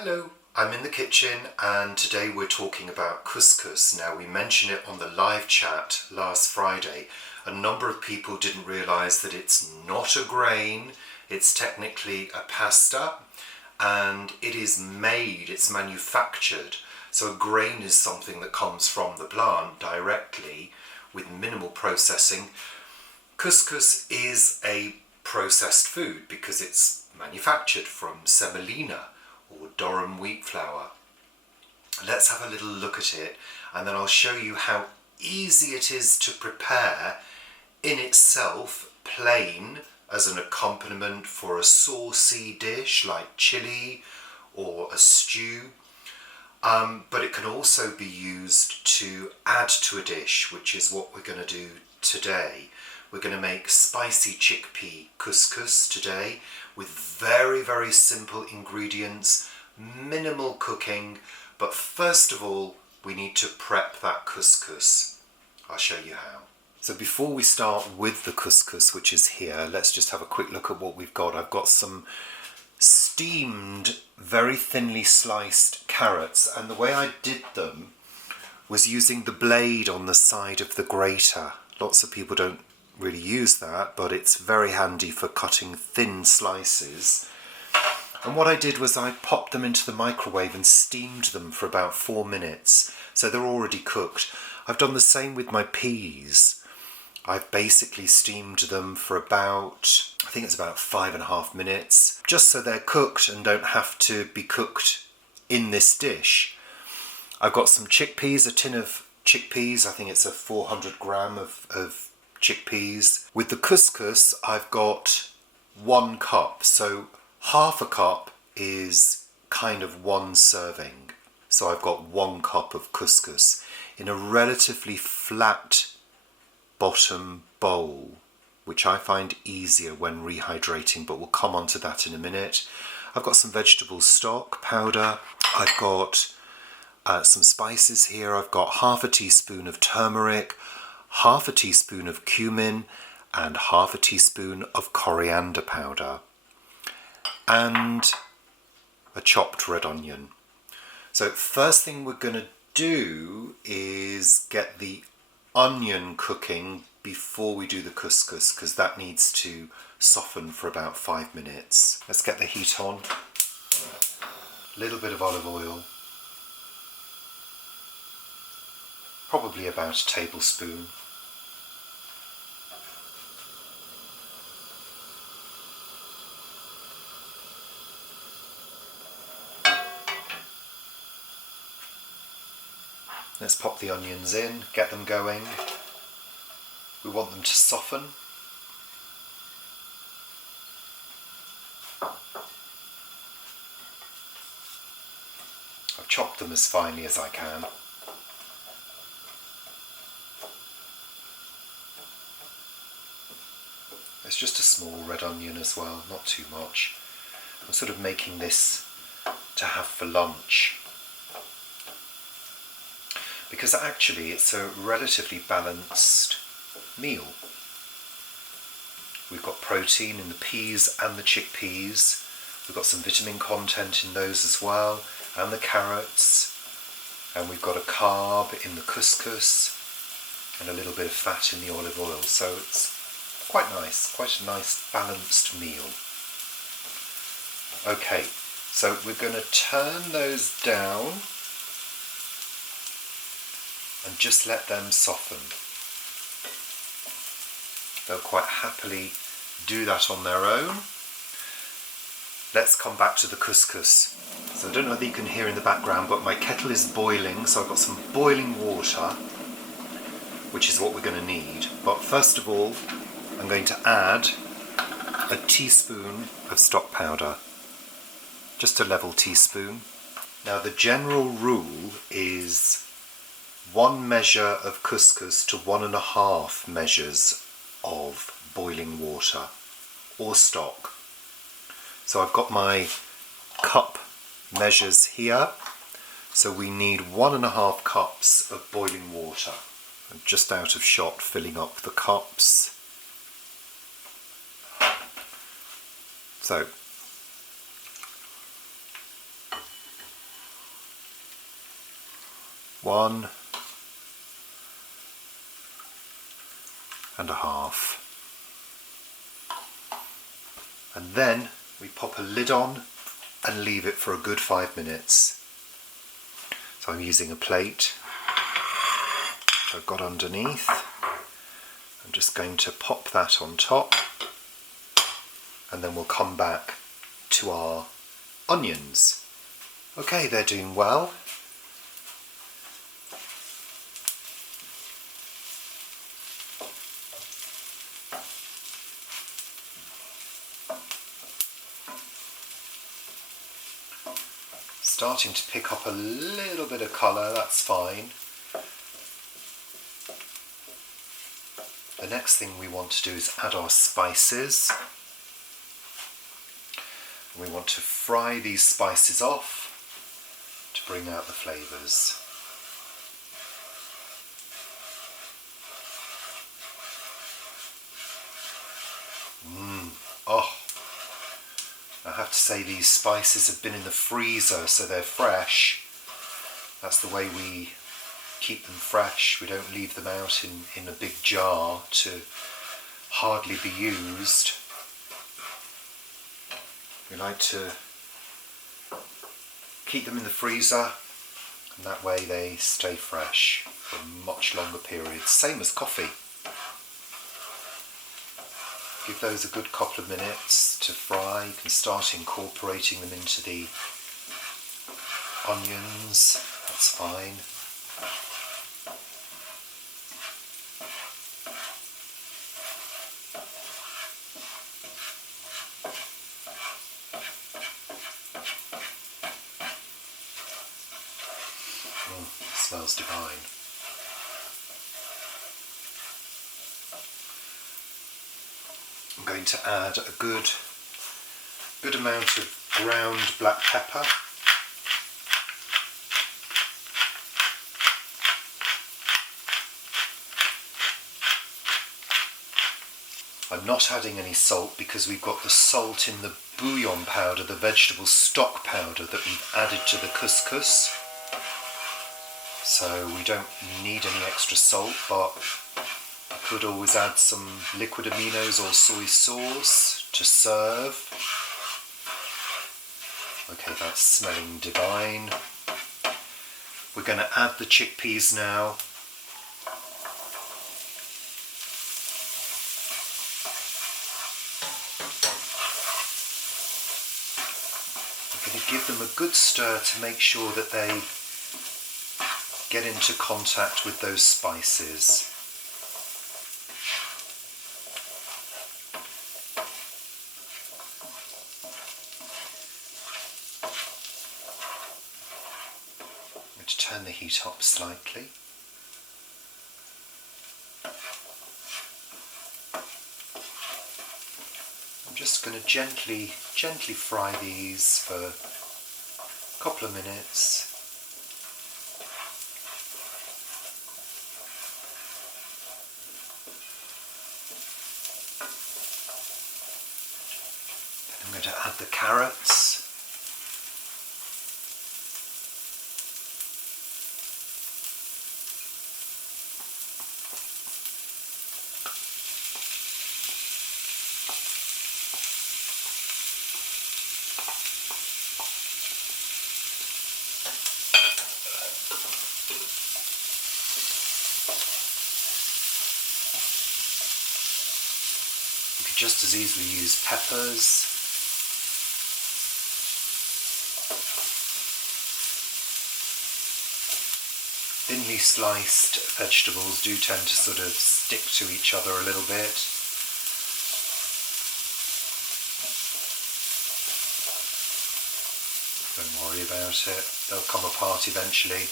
Hello, I'm in the kitchen and today we're talking about couscous. Now, we mentioned it on the live chat last Friday. A number of people didn't realise that it's not a grain, it's technically a pasta, and it is made, it's manufactured. So a grain is something that comes from the plant directly with minimal processing. Couscous is a processed food because it's manufactured from semolina or durum wheat flour. Let's have a little look at it and then I'll show you how easy it is to prepare in itself, plain, as an accompaniment for a saucy dish like chili or a stew. But it can also be used to add to a dish, which is what we're going to do today. We're going to make spicy chickpea couscous today with very, very simple ingredients, minimal cooking, but first of all, we need to prep that couscous. I'll show you how. So before we start with the couscous, which is here, let's just have a quick look at what we've got. I've got some steamed, very thinly sliced carrots, and the way I did them was using the blade on the side of the grater. Lots of people don't really use that, but it's very handy for cutting thin slices. And what I did was I popped them into the microwave and steamed them for about 4 minutes, so they're already cooked. I've done the same with my peas. I've basically steamed them for about, I think it's about 5.5 minutes, just so they're cooked and don't have to be cooked in this dish. I've got some chickpeas, a tin of chickpeas, I think it's a 400 gram of chickpeas. With the couscous, I've got 1 cup, so half a cup is kind of 1 serving. So I've got 1 cup of couscous in a relatively flat bottom bowl, which I find easier when rehydrating, but we'll come on to that in a minute. I've got some vegetable stock powder. I've got some spices here. I've got half a teaspoon of turmeric, half a teaspoon of cumin, and half a teaspoon of coriander powder, and a chopped red onion. So first thing we're going to do is get the onion cooking before we do the couscous, because that needs to soften for about 5 minutes. Let's get the heat on. A little bit of olive oil, probably about a tablespoon. Let's pop the onions in, get them going. We want them to soften. I've chopped them as finely as I can. It's just a small red onion as well, not too much. I'm sort of making this to have for lunch, because actually it's a relatively balanced meal. We've got protein in the peas and the chickpeas. We've got some vitamin content in those as well, and the carrots. And we've got a carb in the couscous and a little bit of fat in the olive oil. So it's quite nice, quite a nice balanced meal. Okay, so we're going to turn those down and just let them soften. They'll quite happily do that on their own. Let's come back to the couscous. So I don't know whether you can hear in the background, but my kettle is boiling, so I've got some boiling water, which is what we're going to need. But first of all, I'm going to add a teaspoon of stock powder, just a level teaspoon. Now the general rule is 1 measure of couscous to 1.5 measures of boiling water or stock. So I've got my cup measures here. So we need 1.5 cups of boiling water. I'm just out of shot filling up the cups. So 1 and a half. And then we pop a lid on and leave it for a good 5 minutes. So I'm using a plate I've got underneath. I'm just going to pop that on top, and then we'll come back to our onions. Okay, they're doing well. Starting to pick up a little bit of colour, that's fine. The next thing we want to do is add our spices. We want to fry these spices off to bring out the flavours. Oh, I have to say these spices have been in the freezer, so they're fresh. That's the way we keep them fresh. We don't leave them out in a big jar to hardly be used. We like to keep them in the freezer, and that way they stay fresh for a much longer period. Same as coffee. Give those a good couple of minutes to fry. You can start incorporating them into the onions, that's fine. Smells divine. I'm going to add a good amount of ground black pepper. I'm not adding any salt because we've got the salt in the bouillon powder, the vegetable stock powder that we've added to the couscous. So we don't need any extra salt, but you could always add some liquid aminos or soy sauce to serve. Okay, that's smelling divine. We're going to add the chickpeas now. We're going to give them a good stir to make sure that they get into contact with those spices. I'm going to turn the heat up slightly. I'm just going to gently fry these for a couple of minutes. I'm going to add the carrots. You could just as easily use peppers. Thinly sliced vegetables do tend to sort of stick to each other a little bit. Don't worry about it, they'll come apart eventually.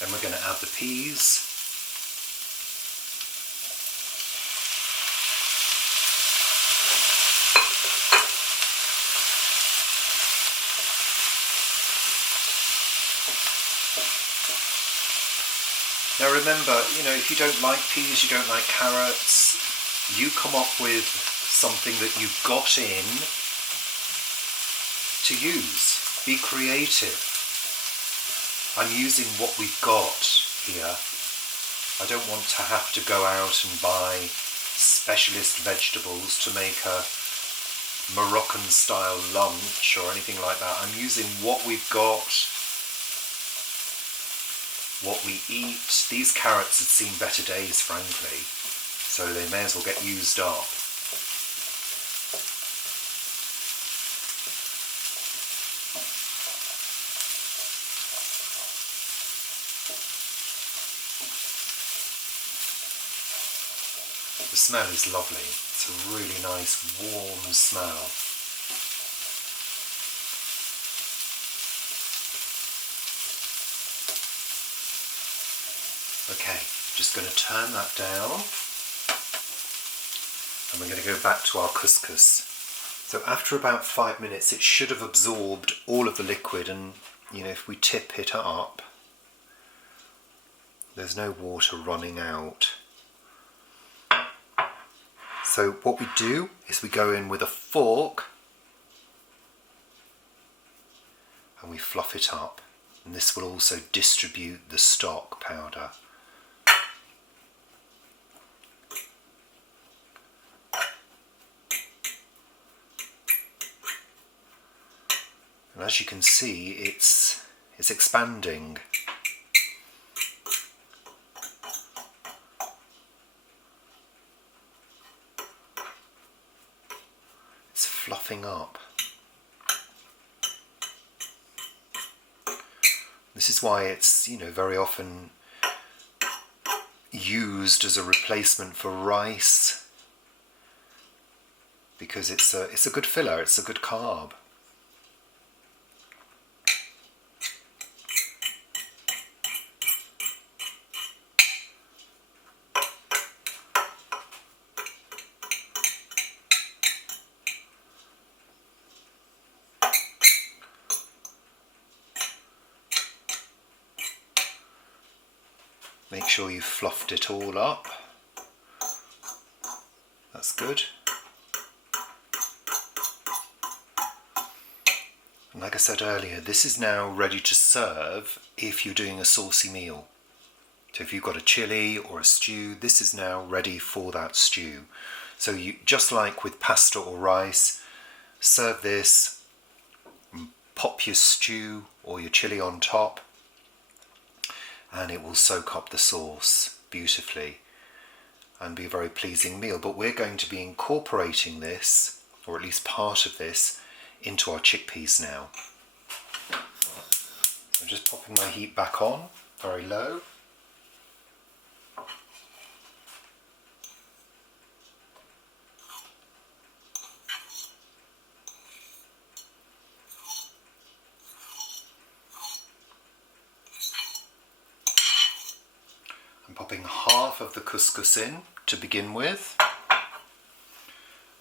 Then we're going to add the peas. Now remember, if you don't like peas, you don't like carrots, you come up with something that you've got in to use. Be creative. I'm using what we've got here. I don't want to have to go out and buy specialist vegetables to make a Moroccan style lunch or anything like that. I'm using what we've got, what we eat. These carrots had seen better days, frankly, so they may as well get used up. The smell is lovely. It's a really nice warm smell. Okay, just going to turn that down and we're going to go back to our couscous. So after about 5 minutes it should have absorbed all of the liquid, and if we tip it up there's no water running out. So what we do is we go in with a fork and we fluff it up, and this will also distribute the stock powder. And as you can see, it's expanding. It's fluffing up. This is why it's, very often used as a replacement for rice, because it's a good filler, it's a good carb. Make sure you've fluffed it all up. That's good. And like I said earlier, this is now ready to serve if you're doing a saucy meal. So if you've got a chili or a stew, this is now ready for that stew. So you, just like with pasta or rice, serve this, pop your stew or your chili on top, and it will soak up the sauce beautifully and be a very pleasing meal. But we're going to be incorporating this, or at least part of this, into our chickpeas now. I'm just popping my heat back on, very low. I'm popping half of the couscous in to begin with.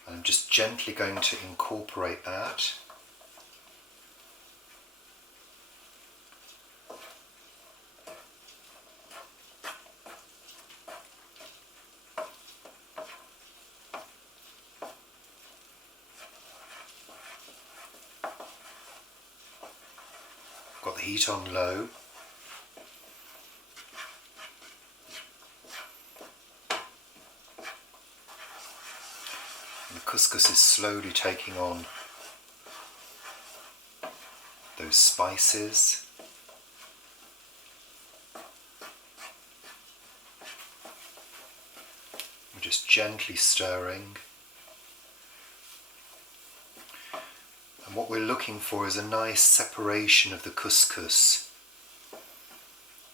I'm just gently going to incorporate that. Got the heat on low. The couscous is slowly taking on those spices. We're just gently stirring. And what we're looking for is a nice separation of the couscous. So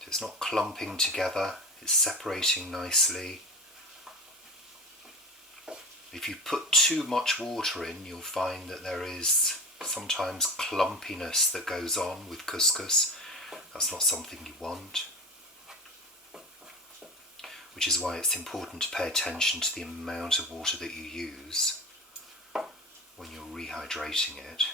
it's not clumping together, it's separating nicely. If you put too much water in, you'll find that there is sometimes clumpiness that goes on with couscous. That's not something you want. Which is why it's important to pay attention to the amount of water that you use when you're rehydrating it.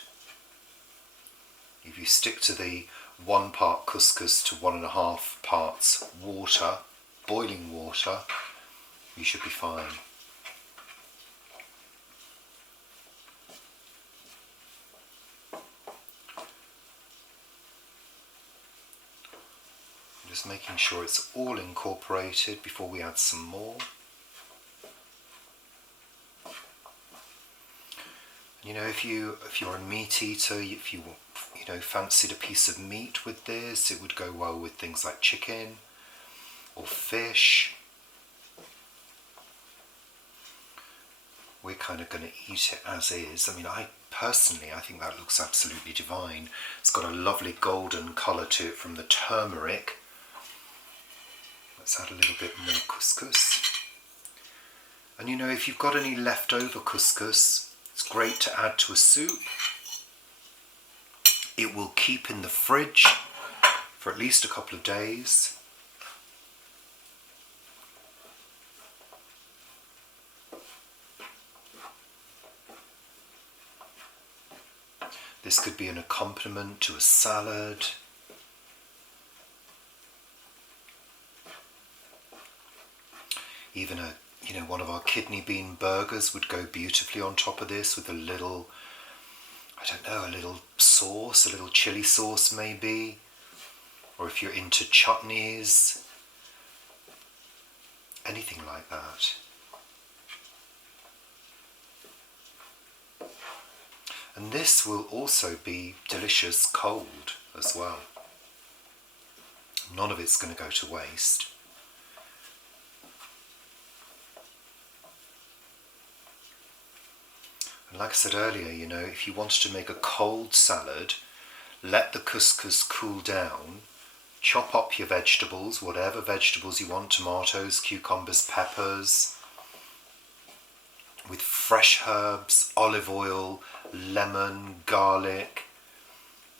If you stick to the 1 part couscous to 1.5 parts water, boiling water, you should be fine. Just making sure it's all incorporated before we add some more. You know, if you're a meat eater, if you fancied a piece of meat with this, it would go well with things like chicken or fish. We're kind of going to eat it as is. I mean, I think that looks absolutely divine. It's got a lovely golden colour to it from the turmeric. Let's add a little bit more couscous. And you know, if you've got any leftover couscous, it's great to add to a soup. It will keep in the fridge for at least a couple of days. This could be an accompaniment to a salad. Even one of our kidney bean burgers would go beautifully on top of this with a little, a little sauce, a little chili sauce maybe. Or if you're into chutneys, anything like that. And this will also be delicious cold as well. None of it's going to go to waste. And like I said earlier, if you wanted to make a cold salad, let the couscous cool down, chop up your vegetables, whatever vegetables you want, tomatoes, cucumbers, peppers, with fresh herbs, olive oil, lemon, garlic.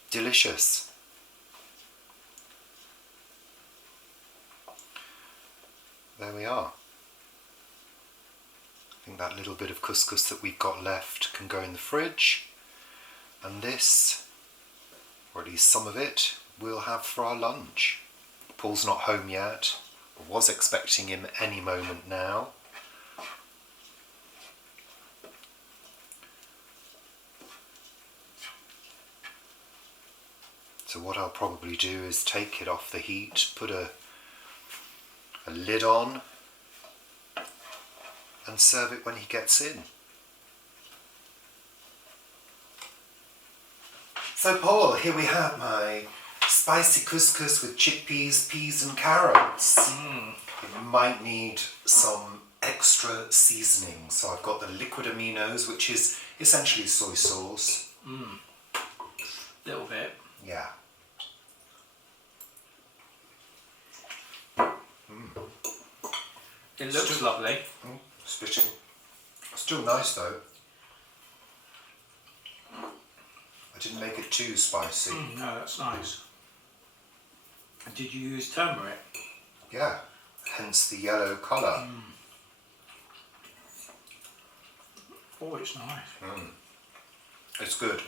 Delicious. There we are. I think that little bit of couscous that we've got left can go in the fridge, and this, or at least some of it, we'll have for our lunch. Paul's not home yet. I was expecting him any moment now. So what I'll probably do is take it off the heat, put a lid on, and serve it when he gets in. So Paul, here we have my spicy couscous with chickpeas, peas and carrots. It might need some extra seasoning. So I've got the liquid aminos, which is essentially soy sauce. Little bit. Yeah. It looks lovely. Spitting. Still nice though. I didn't make it too spicy. No, that's nice. Did you use turmeric? Yeah, hence the yellow colour. Oh, it's nice. It's good.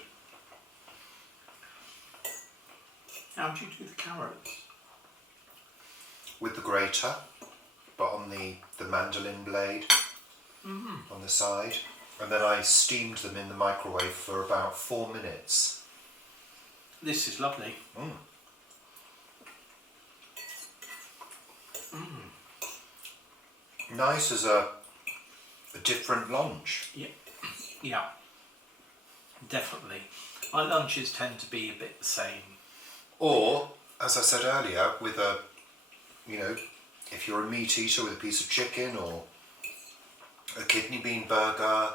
How do you do the carrots? With the grater, but on the mandolin blade on the side. And then I steamed them in the microwave for about 4 minutes. This is lovely. Nice as a different lunch. Yeah, definitely. My lunches tend to be a bit the same. Or, as I said earlier, with a, if you're a meat eater with a piece of chicken or a kidney bean burger,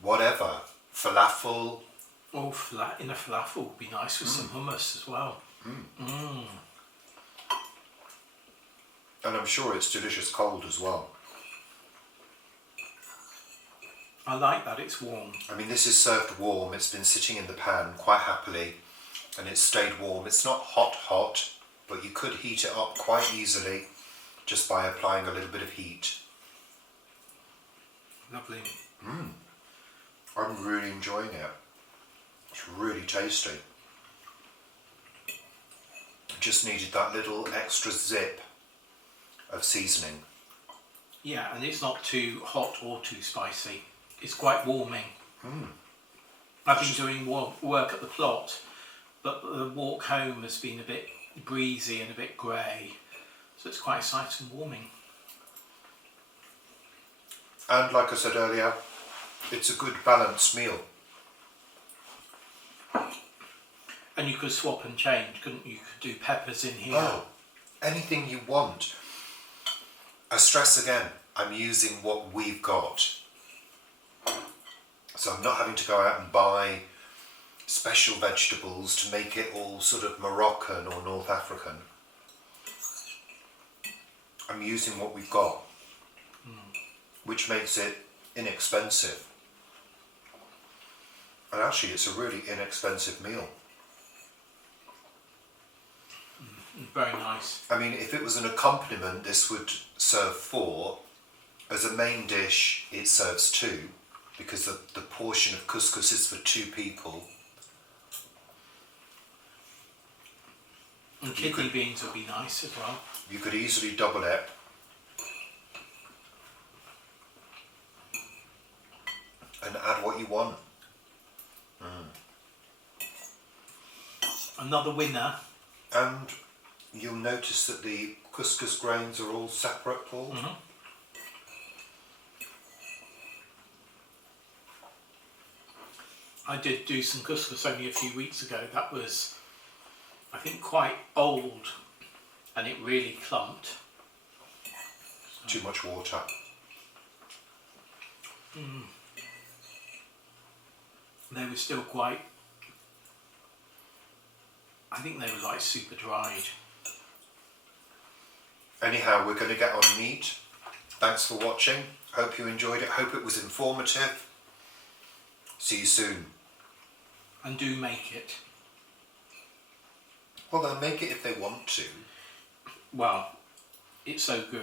whatever, falafel. Oh, in a falafel would be nice with some hummus as well. And I'm sure it's delicious cold as well. I like that it's warm. I mean, this is served warm. It's been sitting in the pan quite happily and it's stayed warm. It's not hot, but you could heat it up quite easily just by applying a little bit of heat. Lovely. I'm really enjoying it. It's really tasty. Just needed that little extra zip of seasoning. Yeah, and it's not too hot or too spicy. It's quite warming. I've been doing work at the plot, but the walk home has been a bit breezy and a bit grey, so it's quite nice and warming. And like I said earlier, it's a good balanced meal. And you could swap and change, couldn't you? You could do peppers in here. Oh, anything you want. I stress again, I'm using what we've got. So I'm not having to go out and buy special vegetables to make it all sort of Moroccan or North African. I'm using what we've got, which makes it inexpensive. And actually it's a really inexpensive meal. Very nice. I mean, if it was an accompaniment, this would serve 4. As a main dish, it serves 2, because the portion of couscous is for 2 people. And kidney beans would be nice as well. You could easily double it. And add what you want. Another winner. And you'll notice that the couscous grains are all separate, Paul. I did do some couscous only a few weeks ago. That was, I think, quite old, and it really clumped. Too much water. They were still quite, I think they were like super dried. Anyhow, we're going to get on meat. Thanks for watching. Hope you enjoyed it. Hope it was informative. See you soon. And do make it. Well, they'll make it if they want to. Well, it's so good.